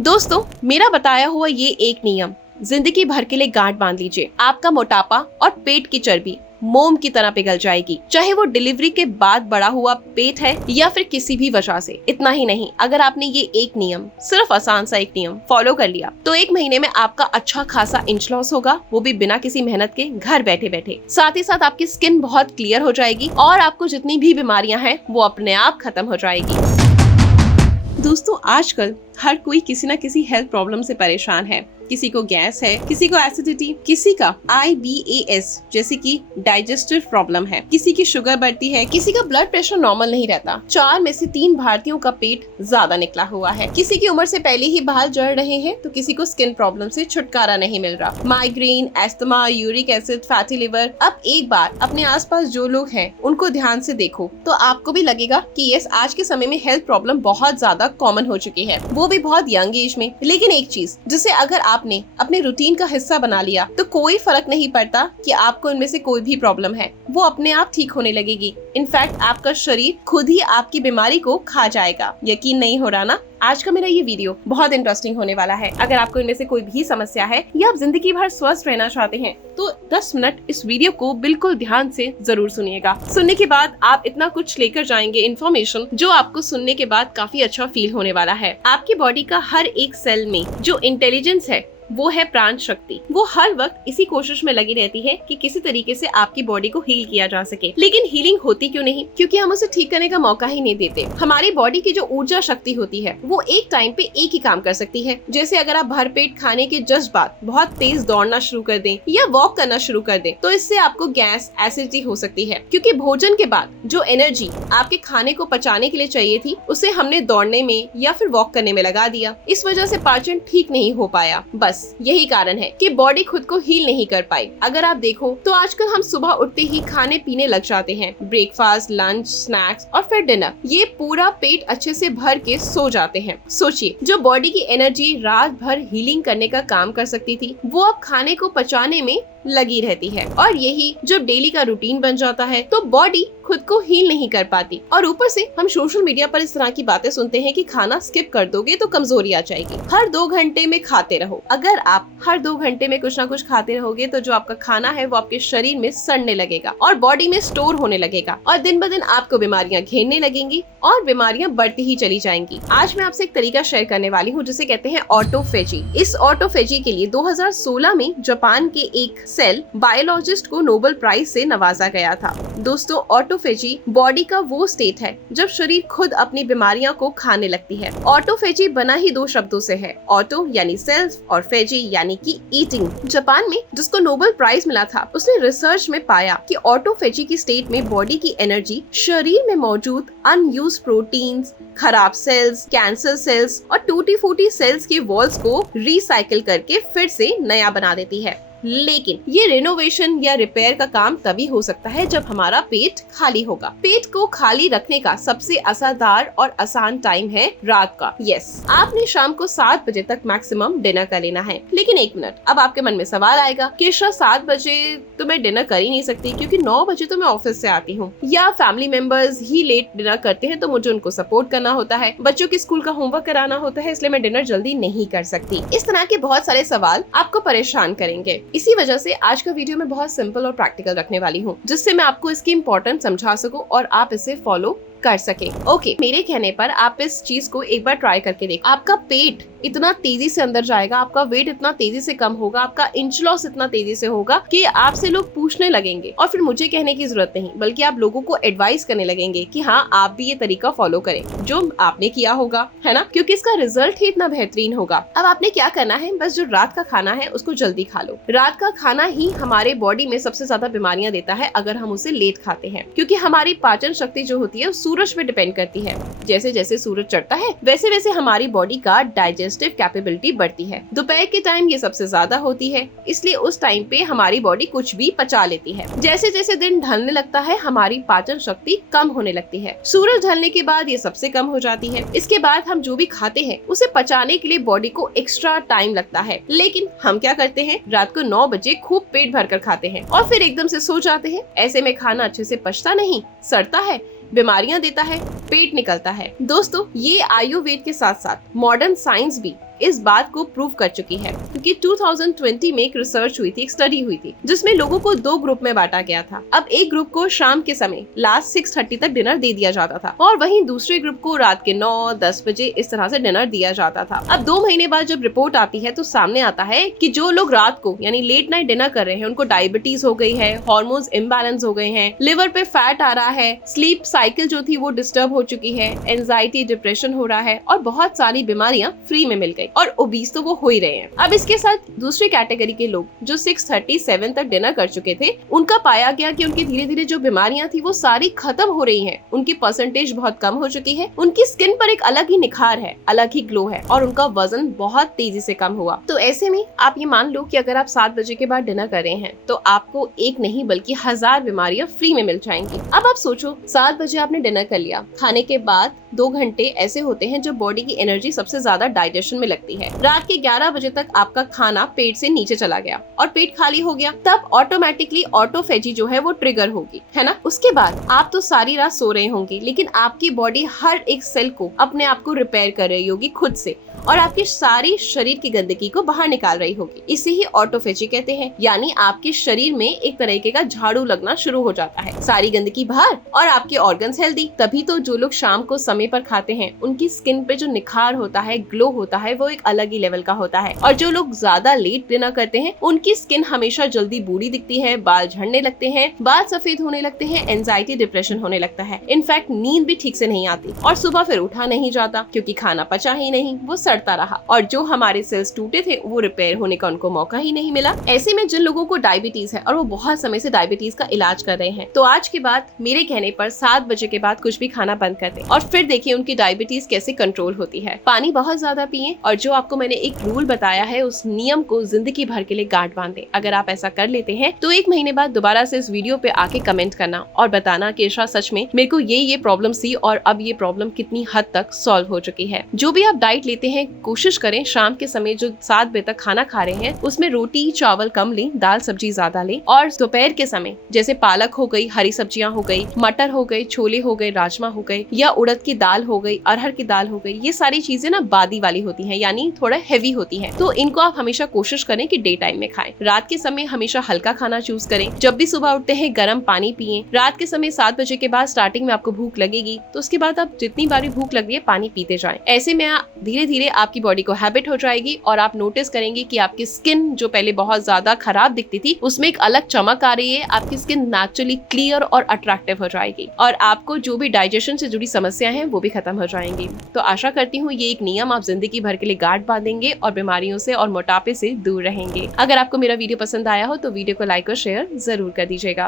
दोस्तों, मेरा बताया हुआ ये एक नियम जिंदगी भर के लिए गांठ बांध लीजिए। आपका मोटापा और पेट की चर्बी मोम की तरह पिघल जाएगी, चाहे वो डिलीवरी के बाद बड़ा हुआ पेट है या फिर किसी भी वजह से। इतना ही नहीं, अगर आपने ये एक नियम, सिर्फ आसान सा एक नियम फॉलो कर लिया तो 1 महीने में आपका अच्छा खासा इंच लॉस होगा, वो भी बिना किसी मेहनत के, घर बैठे बैठे। साथ ही साथ आपकी स्किन बहुत क्लियर हो जाएगी और आपको जितनी भी बीमारियां हैं वो अपने आप खत्म हो जाएगी। दोस्तों, आजकल हर कोई किसी न किसी हेल्थ प्रॉब्लम से परेशान है। किसी को गैस है, किसी को एसिडिटी, किसी का IBAS जैसे कि डाइजेस्टिव प्रॉब्लम है, किसी की शुगर बढ़ती है, किसी का ब्लड प्रेशर नॉर्मल नहीं रहता। 4 में से 3 भारतीयों का पेट ज्यादा निकला हुआ है। किसी की उम्र से पहले ही बाल जड़ रहे हैं तो किसी को स्किन प्रॉब्लम से छुटकारा नहीं मिल रहा। Migraine, asthma, uric acid, fatty liver. अब एक बार अपने आसपास जो लोग हैं उनको ध्यान से देखो तो आपको भी लगेगा कि यस, आज के समय में हेल्थ प्रॉब्लम बहुत ज्यादा कॉमन हो चुकी है, वो भी बहुत यंग एज में। लेकिन एक चीज जिसे अगर आपने अपने रूटीन का हिस्सा बना लिया तो कोई फर्क नहीं पड़ता कि आपको इनमें से कोई भी प्रॉब्लम है, वो अपने आप ठीक होने लगेगी। इनफैक्ट आपका शरीर खुद ही आपकी बीमारी को खा जाएगा। यकीन नहीं हो रहा ना? आज का मेरा ये वीडियो बहुत इंटरेस्टिंग होने वाला है। अगर आपको इनमें से कोई भी समस्या है या आप जिंदगी भर स्वस्थ रहना चाहते हैं तो 10 मिनट इस वीडियो को बिल्कुल ध्यान से जरूर सुनिएगा। सुनने के बाद आप इतना कुछ लेकर जाएंगे इन्फॉर्मेशन, जो आपको सुनने के बाद काफी अच्छा फील होने वाला है। आपकी बॉडी का हर एक सेल में जो इंटेलिजेंस है वो है प्राण शक्ति। वो हर वक्त इसी कोशिश में लगी रहती है कि किसी तरीके से आपकी बॉडी को हील किया जा सके। लेकिन हीलिंग होती क्यों नहीं? क्योंकि हम उसे ठीक करने का मौका ही नहीं देते। हमारी बॉडी की जो ऊर्जा शक्ति होती है वो एक टाइम पे एक ही काम कर सकती है। जैसे अगर आप भरपेट खाने के जस्ट बाद बहुत तेज दौड़ना शुरू कर दें या वॉक करना शुरू कर दें तो इससे आपको गैस, एसिडिटी हो सकती है। क्योंकि भोजन के बाद जो एनर्जी आपके खाने को पचाने के लिए चाहिए थी उसे हमने दौड़ने में या फिर वॉक करने में लगा दिया। इस वजह से पाचन ठीक नहीं हो पाया। बस यही कारण है कि बॉडी खुद को हील नहीं कर पाई। अगर आप देखो तो आजकल हम सुबह उठते ही खाने पीने लग जाते हैं। ब्रेकफास्ट, लंच, स्नैक्स और फिर डिनर। ये पूरा पेट अच्छे से भर के सो जाते हैं। सोचिए, जो बॉडी की एनर्जी रात भर हीलिंग करने का काम कर सकती थी वो अब खाने को पचाने में लगी रहती है। और यही जब डेली का रूटीन बन जाता है तो बॉडी खुद को हील नहीं कर पाती। और ऊपर से हम सोशल मीडिया पर इस तरह की बातें सुनते हैं कि खाना स्किप कर दोगे तो कमजोरी आ जाएगी। हर 2 घंटे में खाते रहो। अगर आप हर 2 घंटे में कुछ ना कुछ खाते रहोगे तो जो आपका खाना है वो आपके शरीर में सड़ने लगेगा और बॉडी में स्टोर होने लगेगा और दिन ब दिन आपको बीमारियां घेरने लगेंगी और बीमारियां बढ़ती ही चली जाएंगी। आज मैं आपसे एक तरीका शेयर करने वाली हूँ जिसे कहते हैं ऑटोफेजी। इस ऑटोफेजी के लिए 2016 में जापान के एक सेल बायोलॉजिस्ट को नोबेल प्राइज से नवाजा गया था। दोस्तों, ऑटोफेजी बॉडी का वो स्टेट है जब शरीर खुद अपनी बीमारियां को खाने लगती है। ऑटोफेजी बना ही 2 शब्दों से है, ऑटो यानी सेल्फ और फेजी यानी कि ईटिंग। जापान में जिसको नोबेल प्राइज मिला था उसने रिसर्च में पाया कि ऑटोफेजी की स्टेट में बॉडी की एनर्जी शरीर में मौजूद अनयूज प्रोटीन्स, खराब सेल्स, कैंसर सेल्स और टूटी फूटी सेल्स के वॉल्स को रिसाइकिल करके फिर से नया बना देती है। लेकिन ये रिनोवेशन या रिपेयर का काम तभी हो सकता है जब हमारा पेट खाली होगा। पेट को खाली रखने का सबसे असरदार और आसान टाइम है रात का। यस, आपने शाम को 7 बजे तक मैक्सिमम डिनर कर लेना है। लेकिन एक मिनट, अब आपके मन में सवाल आएगा कि 7 बजे तो मैं डिनर कर ही नहीं सकती क्योंकि 9 बजे तो मैं ऑफिस से आती हूँ, या फैमिली मेंबर्स ही लेट डिनर करते हैं तो मुझे उनको सपोर्ट करना होता है, बच्चों के स्कूल का होमवर्क कराना होता है, इसलिए मैं डिनर जल्दी नहीं कर सकती। इस तरह के बहुत सारे सवाल आपको परेशान करेंगे। इसी वजह से आज का वीडियो मैं बहुत सिंपल और प्रैक्टिकल रखने वाली हूँ जिससे मैं आपको इसकी इम्पोर्टेंस समझा सकूं और आप इसे फॉलो कर सके। ओके, मेरे कहने पर आप इस चीज को एक बार ट्राई करके देखो। आपका पेट इतना तेजी से अंदर जाएगा, आपका वेट इतना तेजी से कम होगा, आपका इंच लॉस इतना तेजी से होगा कि आपसे लोग पूछने लगेंगे और फिर मुझे कहने की जरूरत नहीं बल्कि आप लोगों को एडवाइस करने लगेंगे कि हाँ, आप भी ये तरीका फॉलो करें जो आपने किया होगा, है ना? क्योंकि इसका रिजल्ट ही इतना बेहतरीन होगा। अब आपने क्या करना है, बस जो रात का खाना है उसको जल्दी खा लो। रात का खाना ही हमारे बॉडी में सबसे ज्यादा बीमारियां देता है अगर हम उसे लेट खाते हैं, क्योंकि हमारी पाचन शक्ति जो होती है सूरज पे डिपेंड करती है। जैसे जैसे सूरज चढ़ता है वैसे वैसे हमारी बॉडी का डाइजेस्टिव कैपेबिलिटी बढ़ती है। दोपहर के टाइम ये सबसे ज्यादा होती है, इसलिए उस टाइम पे हमारी बॉडी कुछ भी पचा लेती है। जैसे जैसे दिन ढलने लगता है हमारी पाचन शक्ति कम होने लगती है। सूरज ढलने के बाद ये सबसे कम हो जाती है। इसके बाद हम जो भी खाते हैं उसे पचाने के लिए बॉडी को एक्स्ट्रा टाइम लगता है। लेकिन हम क्या करते हैं, रात को 9 बजे खूब पेट भरकर खाते हैं और फिर एकदम से सो जाते हैं। ऐसे में खाना अच्छे से पचता नहीं, सड़ता है, बीमारियां देता है, पेट निकलता है। दोस्तों, ये आयुर्वेद के साथ साथ मॉडर्न साइंस भी इस बात को प्रूव कर चुकी है, क्योंकि 2020 में एक रिसर्च हुई थी, एक स्टडी हुई थी, जिसमें लोगों को 2 ग्रुप में बांटा गया था। अब एक ग्रुप को शाम के समय लास्ट 6:30 तक डिनर दे दिया जाता था और वहीं दूसरे ग्रुप को रात के 9-10 बजे इस तरह से डिनर दिया जाता था। अब 2 महीने बाद जब रिपोर्ट आती है तो सामने आता है कि जो लोग रात को यानी लेट नाइट डिनर कर रहे हैं उनको डायबिटीज हो गई है, हार्मोन्स इम्बैलेंस हो गए हैं, लिवर पे फैट आ रहा है, स्लीप साइकिल जो थी वो डिस्टर्ब हो चुकी है, एंजाइटी डिप्रेशन हो रहा है और बहुत सारी बीमारियां फ्री में मिल गई और ओबीस तो वो हो ही रहे हैं। अब इसके साथ दूसरी कैटेगरी के लोग जो 6:37 तक डिनर कर चुके थे, उनका पाया गया कि उनकी धीरे धीरे जो बीमारियां थी वो सारी खत्म हो रही हैं, उनकी परसेंटेज बहुत कम हो चुकी है, उनकी स्किन पर एक अलग ही निखार है, अलग ही ग्लो है और उनका वजन बहुत तेजी से कम हुआ। तो ऐसे में आप ये मान लो कि अगर आप 7 बजे के बाद डिनर कर रहे हैं तो आपको एक नहीं बल्कि 1000 बीमारियां फ्री में मिल जाएंगी। अब आप सोचो 7 बजे आपने डिनर कर लिया, खाने के बाद 2 घंटे ऐसे होते हैं जब बॉडी की एनर्जी सबसे ज्यादा डाइजेशन में लगती है। रात के 11 बजे तक आपका खाना पेट से नीचे चला गया और पेट खाली हो गया, तब ऑटोमेटिकली ऑटोफेजी जो है वो ट्रिगर होगी, है ना। उसके बाद आप तो सारी रात सो रहे होंगे, लेकिन आपकी बॉडी हर एक सेल को अपने आप को रिपेयर कर रही होगी खुद से और आपकी सारी शरीर की गंदगी को बाहर निकाल रही होगी। इसे ही ऑटोफेजी कहते हैं, यानी आपके शरीर में एक तरीके का झाड़ू लगना शुरू हो जाता है, सारी गंदगी बाहर और आपके ऑर्गन्स हेल्दी। तभी तो जो लोग शाम को समय पर खाते हैं उनकी स्किन पे जो निखार होता है, ग्लो होता है, वो एक अलग ही लेवल का होता है। और जो लोग ज्यादा लेट डिनर करते हैं उनकी स्किन हमेशा जल्दी बूढ़ी दिखती है, बाल झड़ने लगते हैं, बाल सफेद होने लगते हैं, एंजाइटी डिप्रेशन होने लगता है, इनफैक्ट नींद भी ठीक से नहीं आती और सुबह फिर उठा नहीं जाता क्योंकि खाना पचा ही नहीं, वो सड़ता रहा और जो हमारे सेल्स टूटे थे वो रिपेयर होने का उनको मौका ही नहीं मिला। ऐसे में जिन लोगों को डायबिटीज है और वो बहुत समय से डायबिटीज का इलाज कर रहे हैं, तो आज के बाद मेरे कहने पर 7 बजे के बाद कुछ भी खाना बंद कर दें और फिर देखिए उनकी डायबिटीज कैसे कंट्रोल होती है। पानी बहुत ज्यादा पिए और जो आपको मैंने एक रूल बताया है उस नियम को जिंदगी भर के लिए गांठ बांधे। अगर आप ऐसा कर लेते हैं तो 1 महीने बाद दोबारा से इस वीडियो पे आके कमेंट करना और बताना कि इशा सच में मेरे को ये प्रॉब्लम थी और अब ये प्रॉब्लम कितनी हद तक सॉल्व हो चुकी है। जो भी आप डाइट लेते हैं कोशिश करें शाम के समय जो 7 बजे तक खाना खा रहे हैं उसमें रोटी चावल कम लें, दाल सब्जी ज्यादा लें और दोपहर के समय जैसे पालक हो गई, हरी सब्जियां हो गई, मटर हो गए, छोले हो गए, राजमा हो गए या उड़द की दाल हो गई, अरहर की दाल हो गई, ये सारी चीजें ना बादी वाली होती हैं, यानी थोड़ा हेवी होती हैं, तो इनको आप हमेशा कोशिश करें कि डे टाइम में खाएं। रात के समय हमेशा हल्का खाना चूज करें। जब भी सुबह उठते हैं गर्म पानी पिए। रात के समय 7 बजे के बाद स्टार्टिंग में आपको भूख लगेगी तो उसके बाद आप जितनी बार भी भूख लग रही है पानी पीते जाएं। ऐसे में धीरे धीरे आपकी बॉडी को हैबिट हो जाएगी और आप नोटिस करेंगे कि आपकी स्किन जो पहले बहुत ज्यादा खराब दिखती थी उसमें एक अलग चमक आ रही है, आपकी स्किन नेचुरली क्लियर और अट्रैक्टिव हो जाएगी और आपको जो भी डाइजेशन से जुड़ी समस्या है वो भी खत्म हो जाएंगी। तो आशा करती हूँ ये एक नियम आप जिंदगी भर के लिए गांठ बांधेंगे और बीमारियों से और मोटापे से दूर रहेंगे। अगर आपको मेरा वीडियो पसंद आया हो तो वीडियो को लाइक और शेयर जरूर कर दीजिएगा।